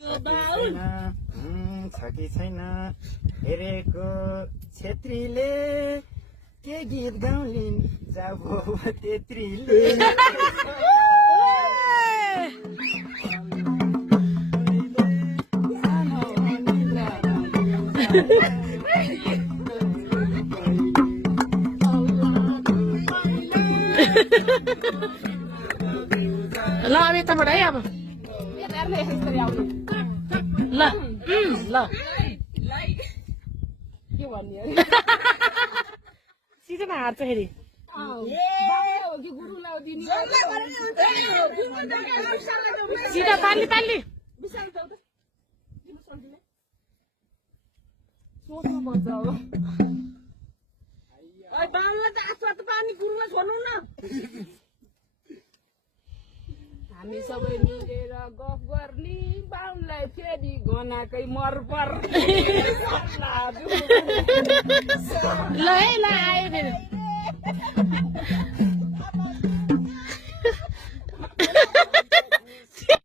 छ कि छैन हेरेको छेत्रीले के गीत गाउलिन् जाबो तेत्रीले ल अब यताबाट है अब ल ल सिधैमा हार्छ फेरि सिधा पाल्ली पाल्ली हामी सबै मिलेर गफ गर्ने बाहुनलाई फेरि घनाकै मरपर ल है ल आयो फेरि